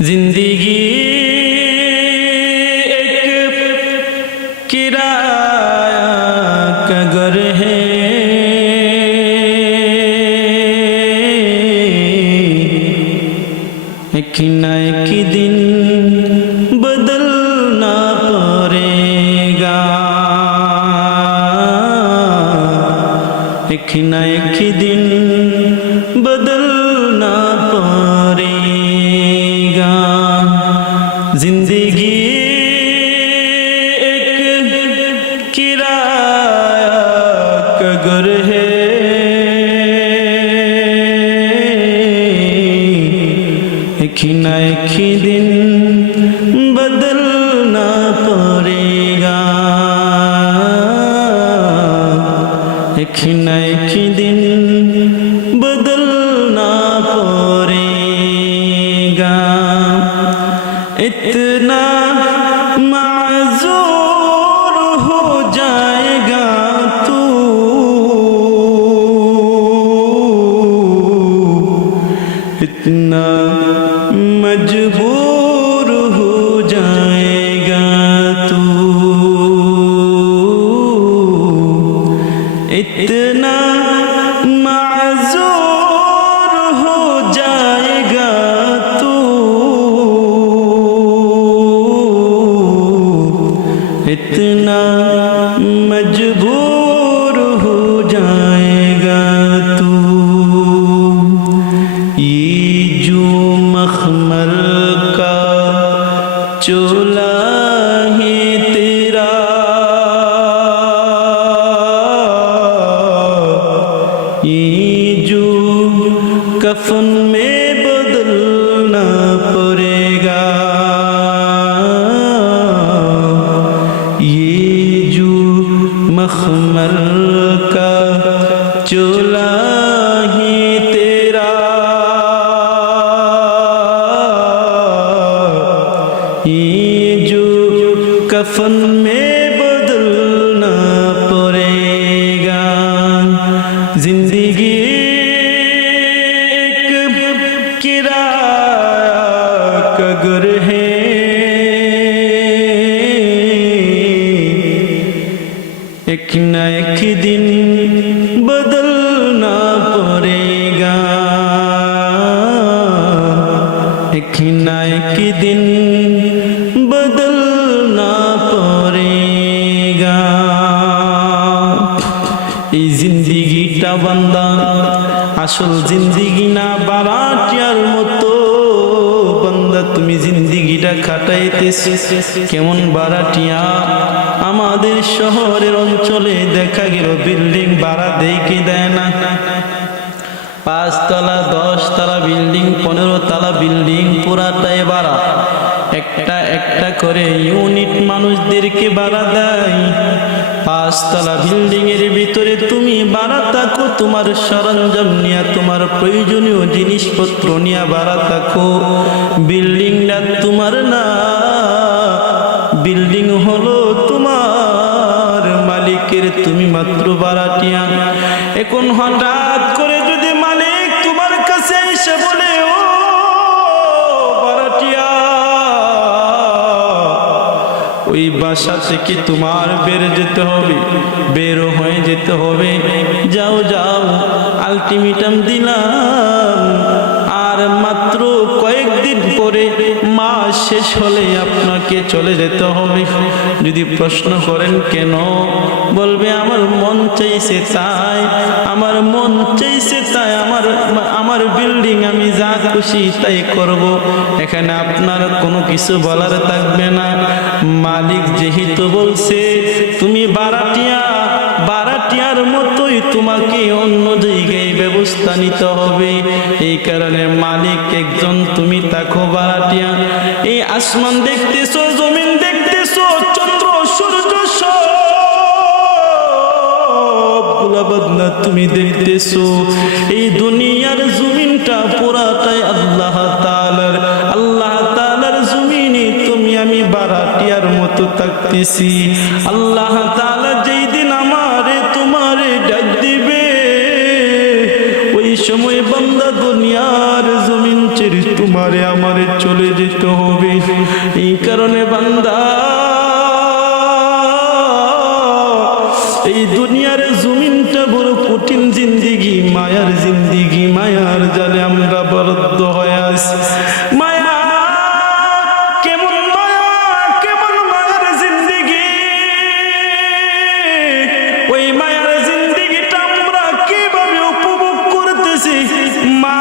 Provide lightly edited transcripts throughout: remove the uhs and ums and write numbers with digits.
जिंदगी एक किराया का घर है, एक न एक दिन बदलना पड़ेगा, एक न एक दिन बदलना पड़ेगा। जिंदगी एक किराया का घर है, एक न एक दिन बदलना पड़ेगा, एक न एक दिन बदलना पड़ेगा। इतना माज़ूर हो जाएगा तू, इतना मजबूर हो जाएगा तू, इतना माज़ूर हो जाएगा तू, इतना मजबूर हो जाएगा तू। ये जो मखमल का चोला है तेरा, ये जो कफन में बदलना पड़ेगा, ये जो मखमल का चोला है तेरा, ये जो कफन में बदलना पड़ेगा। जिंदगी एक किराया का घर है, एक न एक दिन बदलना पड़ेगा, एक न एक दिन बदलना पड़ेगा। এই জিন্দিগিটা বান্দা আসল জিন্দিগি না, বারাটিয়ার মতো বান্দা তুমি জিন্দিগিটা কাটাইতেছ কেমন বারাটিয়া। আমাদের শহরের অঞ্চলে দেখা গেল বিল্ডিং ভাড়া দেয় কি দেয় না, 5 তলা 10 তলা বিল্ডিং 15 তলা বিল্ডিং পুরাটাই ভাড়া, একটা একটা করে ইউনিট মানুষদেরকে ভাড়া দেয়। 5 তলা বিল্ডিং এর ভিতরে তুমি ভাড়া থাকো, তোমার সরঞ্জাম নিয়ে তোমার প্রয়োজনীয় জিনিসপত্র নিয়ে ভাড়া থাকো। বিল্ডিংটা তোমার না, বিল্ডিং হলো তোমার মালিকের, তুমি মাত্র ভাড়াটিয়া। এখন হঠাৎ করে যদি মালিক তোমার কাছে এসে বলে, ও ভাড়াটিয়া, ওই বাসা থেকে তোমার বের যেতে হবে, বের হয়ে যেতে হবে, যাও যাও আলটিমেটাম দিলাম, আর মাত্র কয়েকদিন পরে মাস শেষ হলে আপনাকে চলে যেতে হবে। যদি প্রশ্ন করেন কেন, বলবে আমার মন চাইছে তাই, আমার মন চাইছে তাই, আমার বিল্ডিং আমি যা খুশি তাই করব, এখানে আপনার কোনো কিছু বলার থাকবে না। মালিক যেহেতু বলছে তুমি ভাড়াটিয়া, ভাড়াটিয়ার মতোই তোমাকে অন্য জায়গায় ব্যবস্থা নিতে হবে। এই কারণে মালিক একজন, তুমি থাকো ভাড়াটিয়া। এই আসমান দেখতেছো, জমিন দেখতেছো, চন্দ্র সূর্য সবগুলা বদলা তুমি দেখতেছো। এই দুনিয়ার জমিনটা পুরাটাই আল্লাহ তাআলার, আল্লাহ তাআলার জমিনে তুমি আমি ভাড়াটিয়ার মতো থাকতেছি। আল্লাহ তাআলা যেই দিন আমারে তোমারে ডাক দিবে, ওই সময় বান্দা দুনিয়ার জমিন ছেড়ে তোমারে আমারে চলে যেতে যেতে হবে। এই কারণে বান্দা এই দুনিয়ার জমিনটা বড় কঠিন জিন্দিগি, মায়ার জিন্দিগি, মায়ার জালে আমরা বদ্ধ হয়ে আছি। মায়া কেমন মায়া, কেমন মায়ার জিন্দিগি, ওই মায়ার জিন্দিগিটা আমরা কিভাবে উপভোগ করতেছি। মা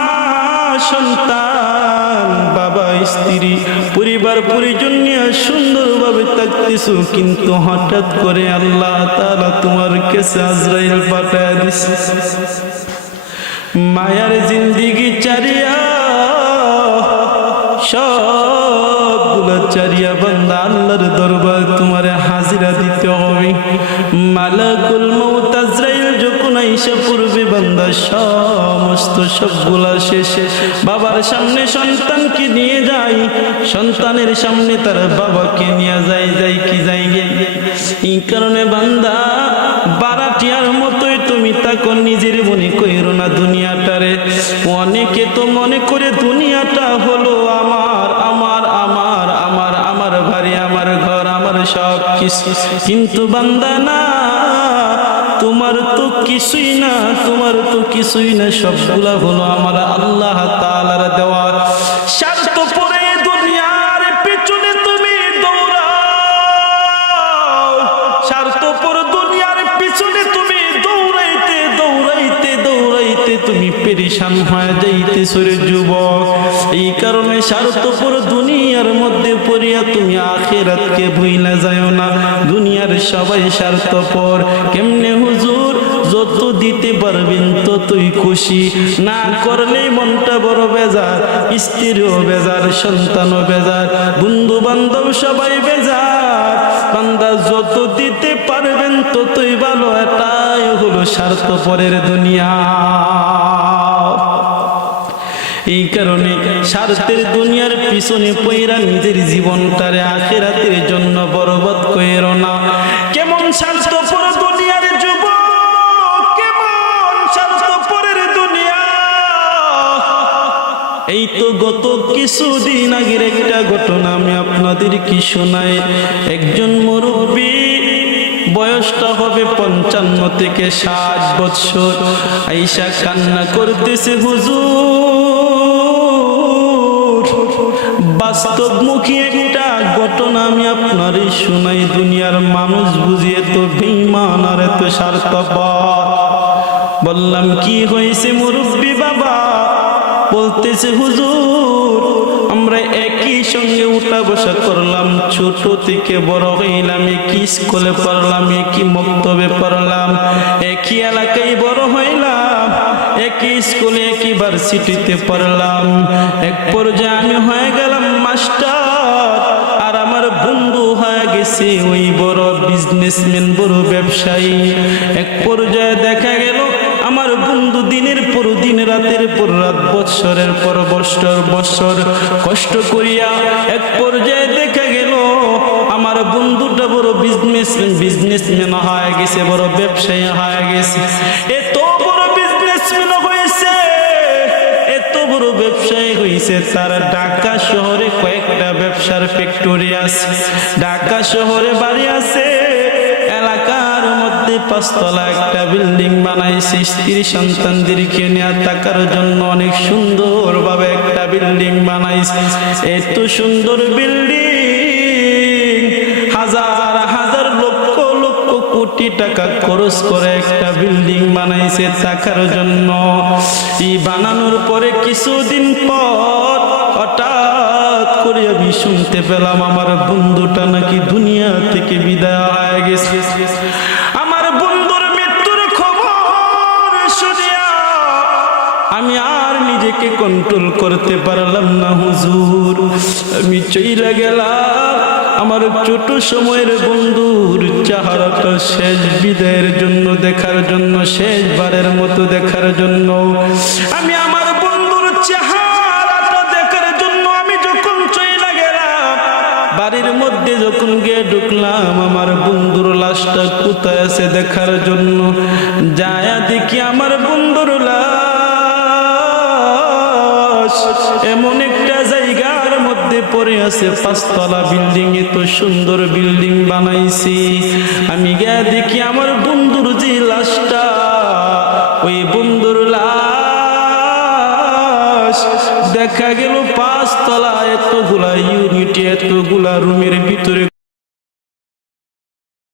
সন্তান, বাবা স্ত্রী, পরিবার পরিজন নিয়ে সুন্দরভাবে থাকতেছো, কিন্তু হঠাৎ করে আল্লাহ তাআলা তোমার কাছে আজরাইল পাঠায় দিছে। মায়ার জিন্দিগি চারিয়া, সবগুলো চারিয়া বান্দা আল্লাহর দরবার তোমার হাজিরা দিতে হবে। মালাকুল মউত আজরাইল যখন আইসা পড়বে বান্দা সমস্ত সবগুলা শেষে বাবার সামনে সন্তানকে নিয়ে যায়, সন্তানের সামনে তার বাবাকে নিয়ে যায় কি যায় গে। এই কারণে বান্দা বারাটিয়ার মতোই তুমি তাকে নিজের মনে কইরো না দুনিয়াটারে। অনেকে তো মনে করে দুনিয়াটা হলো আমার আমার আমার আমার আমার বাড়ি, আমার ঘর, আমার সব কিছু, কিন্তু বান্দা না, তোমার তো কিছুই না, তোমার তো কিছুই না, সবগুলা হলো আমার আল্লাহ তাআলার দেওয়া। স্বার্থ পরে দুনিয়ার পিছনে তুমি দৌড়াও, স্বার্থপর দুনিয়ার পিছনে তুমি দৌড়াইতে দৌড়াইতে দৌড়াইতে তুমি পেরেশান হয়ে যাইতেছো রে যুবক। এই কারণে স্বার্থপর দুনিয়ার মধ্যে পড়িয়া তুমি আখিরাতকে ভুইলা যাও না। দুনিয়ার সবাই স্বার্থপর। কেমনে হুজুর? যত দিতে পারবেন ততই খুশি, না করলে মনটা বড় বেজার, স্ত্রীও বেজার, সন্তানও বেজার, বন্ধু বান্ধব সবাই বেজার। বান্দা যত দিতে পারবেন ততই ভালো, এটাই হলো স্বার্থপরের দুনিয়া। এই কারণে স্বার্থের দুনিয়ার পিছনে পইরা নিজের জীবনটারে আখিরাতের জন্য বরবাদ কইরো না। কেমন স্বার্থপর দুনিয়ার যুবক, কেমন স্বার্থপরের দুনিয়া। এই তো গত কিছুদিন আগের একটা ঘটনা আমি আপনাদের কি শোনাই। একজন মুরব্বী, বয়সটা হবে 55 থেকে 60 বছর, আইসা কান্না করতেছে, হুজুর বাস্তবমুখী একটা ঘটনা আমি আপনারই শোনাই। দুনিয়ার মানুষ বুঝিয়ে তো বেঈমান আর এত স্বার্থপর। বললাম কি হয়েছে মুরব্বী বাবা? বলতেছে হুজুর আমরা একই সঙ্গে উঠা বসা করলাম, ছোট থেকে বড় হইলাম, একই স্কুলে পড়লাম, একই মক্তবে পড়লাম, একই এলাকায় বড় হইলাম, একই স্কুলে একই ভার্সিটিতে পড়লাম। এক পর্যায়ে আমি হয়ে গেলাম মাস্টার, আর আমার বন্ধু হয়ে গেছে ওই বড় বিজনেসম্যান, বড় ব্যবসায়ী। এক পর্যায়ে দেখা গেল আমার বন্ধু দিনের পর দিন, রাতের পর রাত, বৎসরের পর বৎসর কষ্ট করিয়া এক পর্যায়ে দেখা গেল আমার বন্ধুটা বড় বিজনেসম্যান হয়ে গেছে, বড় ব্যবসায়ী হয়ে গেছে। এত বড় বিজনেসম্যান হয়েছে, এত বড় ব্যবসায়ী হয়েছে, তার ঢাকা শহরে কয়েকটা ব্যবসার ফ্যাক্টরি আছে, ঢাকা শহরে বাড়ি আছে, এলাকার মধ্যে 5 তলা একটা বিল্ডিং বানাইছে, স্ত্রী সন্তানদেরকে নিয়ে থাকার জন্য অনেক সুন্দর ভাবে একটা বিল্ডিং বানাইছে। এত সুন্দর বিল্ডিং, হাজার হাজার লক্ষ লক্ষ কোটি টাকা খরচ করে একটা বিল্ডিং বানাইছে থাকার জন্য। এই বানানোর পরে কিছুদিন পর হঠাৎ করে আমি শুনতে পেলাম আমার বন্ধুটা নাকি দুনিয়া থেকে বিদায় হয়ে গেছে। আমার বন্ধুর মৃত্যুর খবর শুনিয়া আমি আর নিজেকে কন্ট্রোল করতে পারলাম না হুজুর, আমি চইলা গেলাম আমার ছোট সময়ের বন্ধুর চেহারাটা শেষ বিদায়ের জন্য দেখার জন্য, শেষবারের মতো দেখার জন্য। আমি আমার বন্ধুর চেহারাটা দেখার জন্য আমি যখন চইলা গেলাম, বাড়ির মধ্যে যখন গিয়ে ঢুকলাম, আমার বন্ধুর লাশটা কোথায় আছে দেখার জন্য যায়া দেখি আমার বন্ধুর লাশ এমন একটা জায়গার মধ্যে পড়ে আছে, 5 তলা বিল্ডিং, এত সুন্দর বিল্ডিং বানাইছি। আমি গিয়ে দেখি আমার বন্ধুর যে লাশটা, ওই বন্ধুর লাশ দেখা গেল 5 তলা, এতগুলা ইউনিট, এতগুলা রুমের ভিতরে